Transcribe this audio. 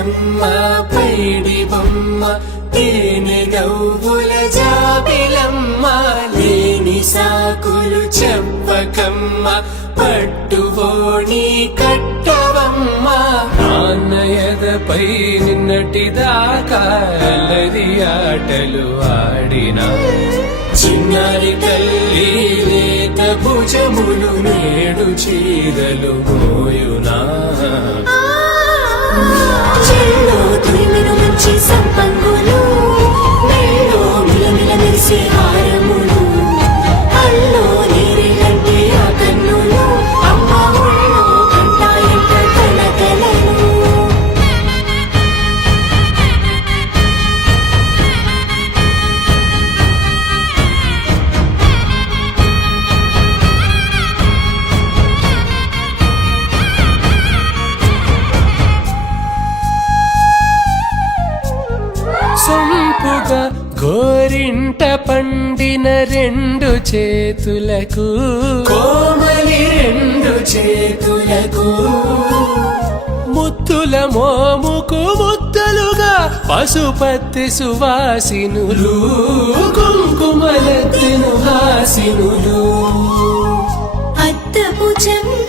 బుల్లమ్మ పైడి బొమ్మ తేనె నవ్వుల జాబిలమ్మ లేని సాకులు చెప్పకమ్మ పట్టువోణి కట్టవమ్మ నాన్నయదపై నిన్నటిదాకా అల్లరి ఆటలు ఆడినా చిన్నారి తల్లి లేత భుజములు నేడు చీరలు మోయునా చెల్లో తురిమిన మంచి సంపంగులు మెల్లో మిలమిల మెరిసే హారములు అల్లో నీరిలంటే ఆ కన్నులు అమ్మ ఒళ్ళో కంటాయంట కలకలను సొంపుగా గోరింట పండిన రెండు చేతులకు కోమలి రెండు చేతులకు ముత్తుల మోముకు ముద్దలుగా పశుపతి సువాసినులు కుంకుమలెత్తిను హాసినులు అద్దపు చెంప